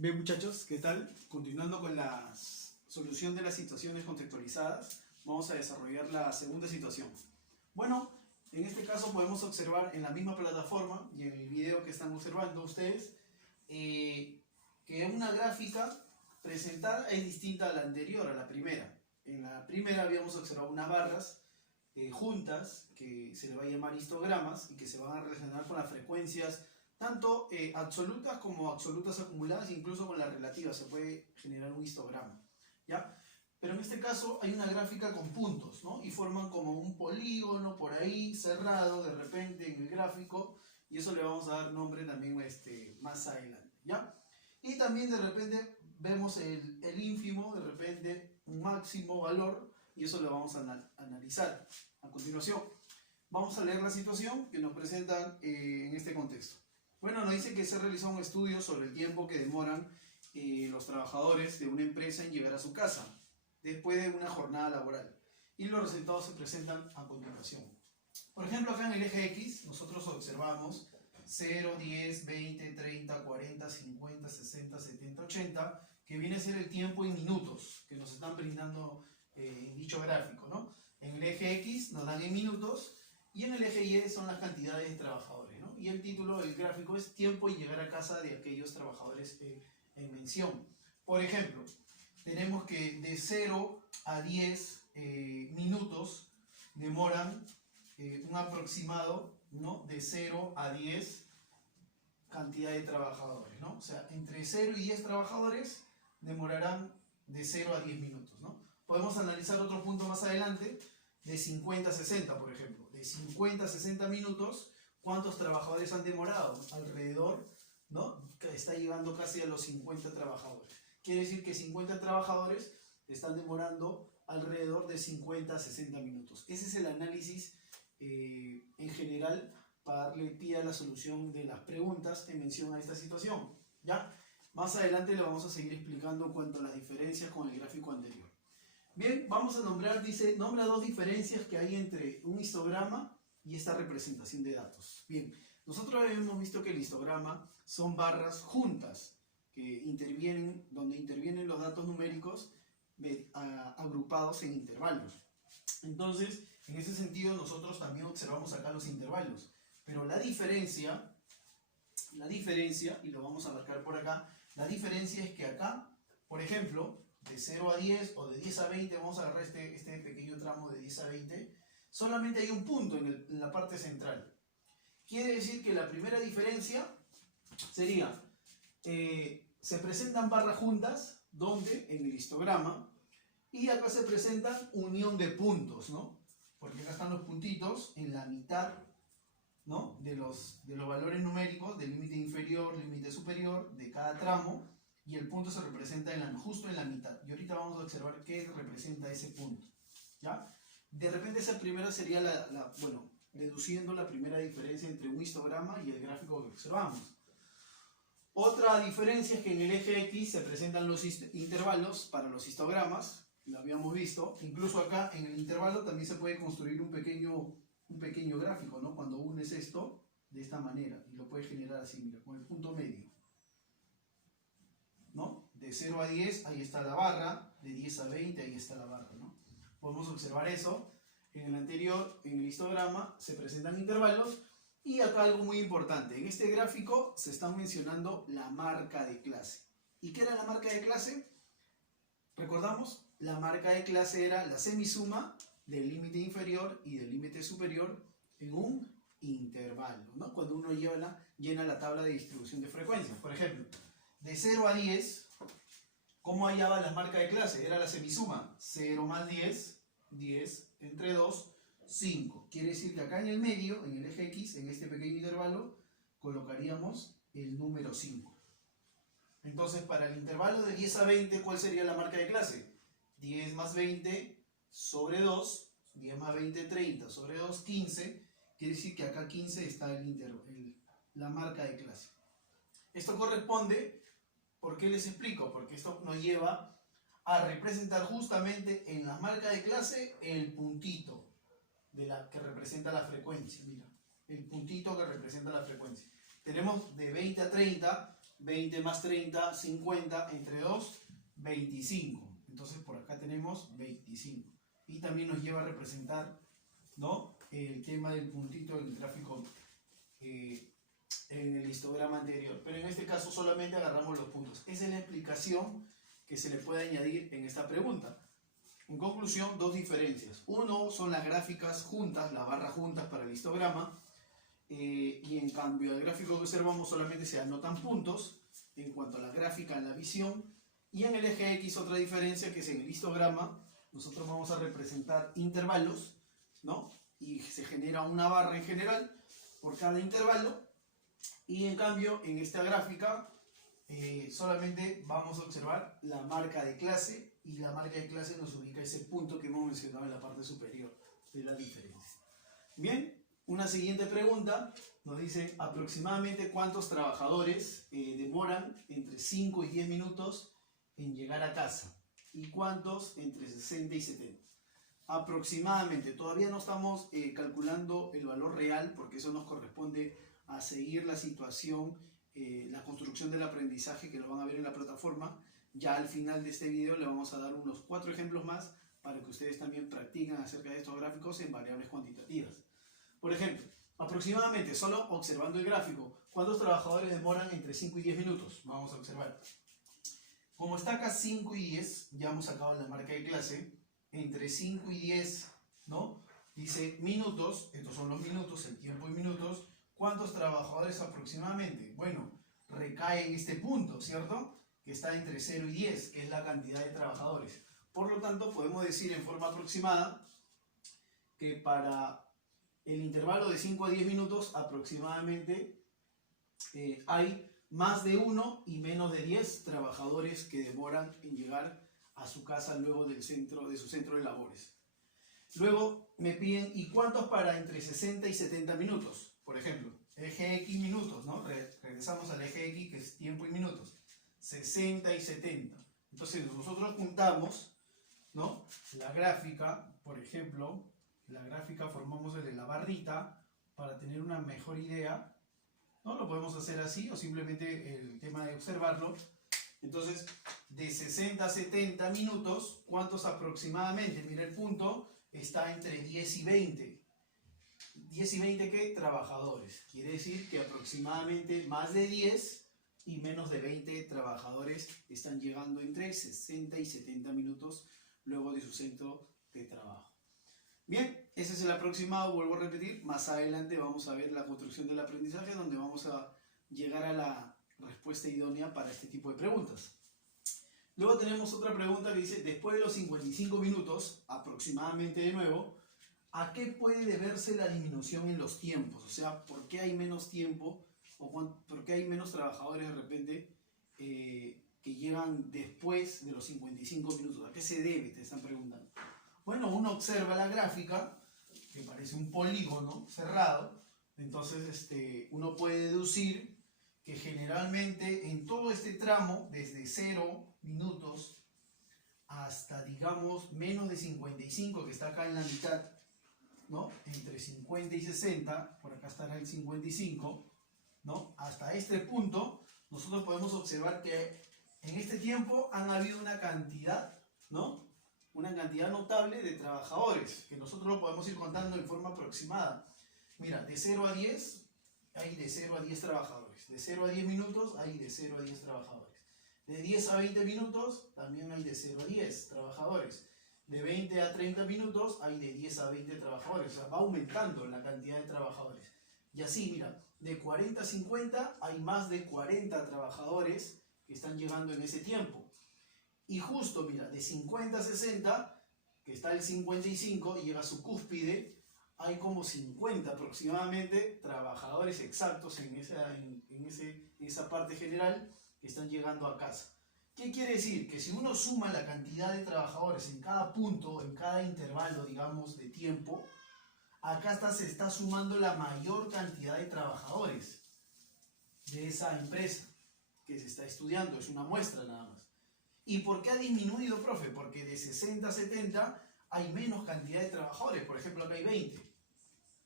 Bien, muchachos, ¿qué tal? Continuando con la solución de las situaciones contextualizadas, vamos a desarrollar la segunda situación. Bueno, en este caso podemos observar en la misma plataforma y en el video que están observando ustedes que una gráfica presentada es distinta a la anterior, a la primera. En la primera habíamos observado unas barras juntas que se le va a llamar histogramas y que se van a relacionar con las frecuencias tanto absolutas como absolutas acumuladas, incluso con las relativas se puede generar un histograma, ¿ya? Pero en este caso hay una gráfica con puntos, ¿no? Y forman como un polígono por ahí cerrado de repente en el gráfico, y eso le vamos a dar nombre también más adelante, ¿ya? Y también de repente vemos el ínfimo, de repente un máximo valor, y eso lo vamos a analizar a continuación. Vamos a leer la situación que nos presentan en este contexto. Bueno, nos dice que se realizó un estudio sobre el tiempo que demoran los trabajadores de una empresa en llegar a su casa después de una jornada laboral. Y los resultados se presentan a continuación. Por ejemplo, acá en el eje X nosotros observamos 0, 10, 20, 30, 40, 50, 60, 70, 80, que viene a ser el tiempo en minutos que nos están brindando en dicho gráfico, ¿no? En el eje X nos dan en minutos y en el eje Y son las cantidades de trabajadores, ¿no? Y el título del gráfico es tiempo y llegar a casa de aquellos trabajadores en mención. Por ejemplo, tenemos que de 0 a 10 minutos demoran un aproximado, ¿no? De 0 a 10 cantidad de trabajadores, ¿no? O sea, entre 0 y 10 trabajadores demorarán de 0 a 10 minutos, ¿no? Podemos analizar otro punto más adelante, de 50 a 60, por ejemplo. De 50 a 60 minutos, ¿cuántos trabajadores han demorado? Alrededor, ¿no? Que está llegando casi a los 50 trabajadores. Quiere decir que 50 trabajadores están demorando alrededor de 50 a 60 minutos. Ese es el análisis en general para darle pie a la solución de las preguntas en mención a esta situación, ¿ya? Más adelante le vamos a seguir explicando cuanto a las diferencias con el gráfico anterior. Bien, vamos a nombrar, dice, nombra dos diferencias que hay entre un histograma y esta representación de datos. Bien, nosotros hemos visto que el histograma son barras juntas que intervienen, donde intervienen los datos numéricos agrupados en intervalos. Entonces, en ese sentido, nosotros también observamos acá los intervalos. Pero la diferencia, y lo vamos a marcar por acá, la diferencia es que acá, por ejemplo, de 0 a 10 o de 10 a 20, vamos a agarrar este pequeño tramo de 10 a 20, solamente hay un punto en la parte central. Quiere decir que la primera diferencia sería, se presentan barras juntas, donde en el histograma, y acá se presentan unión de puntos, ¿no? Porque acá están los puntitos en la mitad, ¿no? de los valores numéricos del límite inferior, límite superior de cada tramo, y el punto se representa justo en la mitad. Y ahorita vamos a observar qué representa ese punto, ¿ya? De repente esa primera sería bueno, deduciendo la primera diferencia entre un histograma y el gráfico que observamos. Otra diferencia es que en el eje X se presentan los intervalos para los histogramas, lo habíamos visto. Incluso acá en el intervalo también se puede construir un pequeño gráfico, ¿no? Cuando unes esto de esta manera, y lo puedes generar así, mira, con el punto medio, ¿no? De 0 a 10, ahí está la barra, de 10 a 20, ahí está la barra, ¿no? Podemos observar eso. En el anterior, en el histograma, se presentan intervalos, y acá algo muy importante, en este gráfico se está mencionando la marca de clase. ¿Y qué era la marca de clase? ¿Recordamos? La marca de clase era la semisuma del límite inferior y del límite superior en un intervalo, ¿no? Cuando uno llena la tabla de distribución de frecuencias. Por ejemplo, de 0 a 10, ¿cómo hallaba la marca de clase? Era la semisuma. 0 más 10, 10 entre 2, 5. Quiere decir que acá en el medio, en el eje X, en este pequeño intervalo, colocaríamos el número 5. Entonces, para el intervalo de 10 a 20, ¿cuál sería la marca de clase? 10 más 20 sobre 2, 10 más 20, 30 sobre 2, 15. Quiere decir que acá 15 está la marca de clase. Esto corresponde, ¿por qué les explico? Porque esto nos lleva a representar justamente en la marca de clase el puntito que representa la frecuencia. Mira, el puntito que representa la frecuencia. Tenemos de 20 a 30, 20 más 30, 50, entre 2, 25. Entonces por acá tenemos 25. Y también nos lleva a representar, ¿no?, el tema del puntito del gráfico en el histograma anterior. Pero en este caso solamente agarramos los puntos. Esa es la explicación que se le puede añadir en esta pregunta. En conclusión, dos diferencias. Uno son las gráficas juntas, las barras juntas para el histograma. Y en cambio el gráfico que observamos solamente se anotan puntos en cuanto a la gráfica en la visión, y en el eje X otra diferencia, que es en el histograma nosotros vamos a representar intervalos, ¿no?, y se genera una barra en general por cada intervalo, y en cambio en esta gráfica solamente vamos a observar la marca de clase, y la marca de clase nos ubica ese punto que hemos mencionado en la parte superior de la diferencia. Bien. Una siguiente pregunta nos dice aproximadamente cuántos trabajadores demoran entre 5 y 10 minutos en llegar a casa, y cuántos entre 60 y 70. Aproximadamente, todavía no estamos calculando el valor real, porque eso nos corresponde a seguir la situación, la construcción del aprendizaje, que lo van a ver en la plataforma. Ya al final de este video le vamos a dar unos 4 ejemplos más para que ustedes también practiquen acerca de estos gráficos en variables cuantitativas. Por ejemplo, aproximadamente, solo observando el gráfico, ¿cuántos trabajadores demoran entre 5 y 10 minutos? Vamos a observar. Como está acá 5 y 10, ya hemos sacado la marca de clase, entre 5 y 10, ¿no?, dice minutos, estos son los minutos, el tiempo en minutos. ¿Cuántos trabajadores aproximadamente? Bueno, recae en este punto, ¿cierto?, que está entre 0 y 10, que es la cantidad de trabajadores. Por lo tanto, podemos decir en forma aproximada que para el intervalo de 5 a 10 minutos aproximadamente hay más de 1 y menos de 10 trabajadores que demoran en llegar a su casa luego de su centro de labores. Luego me piden, ¿y cuántos para entre 60 y 70 minutos? Por ejemplo, eje X minutos, ¿no? Regresamos al eje X, que es tiempo y minutos. 60 y 70. Entonces nosotros juntamos, ¿no?, la gráfica, por ejemplo, la gráfica formamos desde la barrita para tener una mejor idea, ¿no? Lo podemos hacer así o simplemente el tema de observarlo. Entonces, de 60 a 70 minutos, ¿cuántos aproximadamente? Mira, el punto está entre 10 y 20. 10 y 20, ¿qué? Trabajadores. Quiere decir que aproximadamente más de 10 y menos de 20 trabajadores están llegando entre 60 y 70 minutos luego de su centro de trabajo. Bien, ese es el aproximado, vuelvo a repetir. Más adelante vamos a ver la construcción del aprendizaje, donde vamos a llegar a la respuesta idónea para este tipo de preguntas. Luego tenemos otra pregunta que dice, después de los 55 minutos, aproximadamente de nuevo, ¿a qué puede deberse la disminución en los tiempos? O sea, ¿por qué hay menos tiempo o por qué hay menos trabajadores de repente que llegan después de los 55 minutos? ¿A qué se debe? Te están preguntando. Bueno, uno observa la gráfica, que parece un polígono cerrado, entonces uno puede deducir que generalmente en todo este tramo, desde 0 minutos hasta, digamos, menos de 55, que está acá en la mitad, ¿no?, entre 50 y 60, por acá estará el 55, ¿no?, hasta este punto, nosotros podemos observar que en este tiempo han habido una cantidad, ¿no?, una cantidad notable de trabajadores, que nosotros lo podemos ir contando en forma aproximada. Mira, de 0 a 10 hay de 0 a 10 trabajadores. De 0 a 10 minutos hay de 0 a 10 trabajadores. De 10 a 20 minutos también hay de 0 a 10 trabajadores. De 20 a 30 minutos hay de 10 a 20 trabajadores. O sea, va aumentando la cantidad de trabajadores. Y así, mira, de 40 a 50 hay más de 40 trabajadores que están llegando en ese tiempo. Y justo, mira, de 50 a 60, que está el 55 y llega a su cúspide, hay como 50 aproximadamente trabajadores exactos en esa parte general que están llegando a casa. ¿Qué quiere decir? Que si uno suma la cantidad de trabajadores en cada punto, en cada intervalo, digamos, de tiempo, acá se está sumando la mayor cantidad de trabajadores de esa empresa que se está estudiando. Es una muestra nada más. ¿Y por qué ha disminuido, profe? Porque de 60 a 70 hay menos cantidad de trabajadores. Por ejemplo, acá hay 20.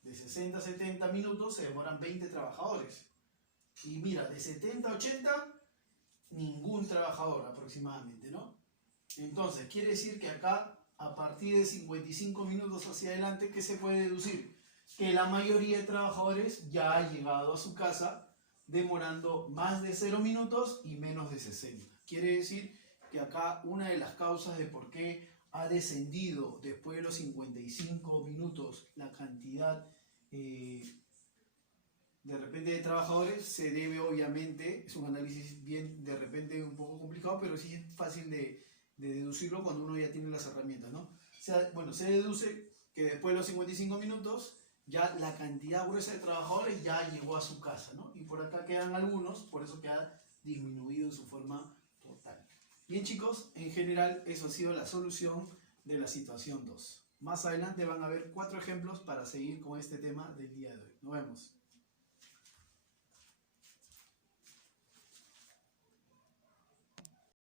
De 60 a 70 minutos se demoran 20 trabajadores. Y mira, de 70 a 80 ningún trabajador aproximadamente, ¿no? Entonces, quiere decir que acá, a partir de 55 minutos hacia adelante, ¿qué se puede deducir? Que la mayoría de trabajadores ya ha llegado a su casa demorando más de 0 minutos y menos de 60. Quiere decir que acá una de las causas de por qué ha descendido después de los 55 minutos la cantidad de repente de trabajadores se debe obviamente, es un análisis bien de repente un poco complicado, pero sí es fácil de deducirlo cuando uno ya tiene las herramientas, ¿no? O sea, bueno, se deduce que después de los 55 minutos ya la cantidad gruesa de trabajadores ya llegó a su casa, ¿no? Y por acá quedan algunos, por eso que ha disminuido en su forma total. Bien chicos, en general eso ha sido la solución de la situación 2. Más adelante van a ver 4 ejemplos para seguir con este tema del día de hoy. Nos vemos.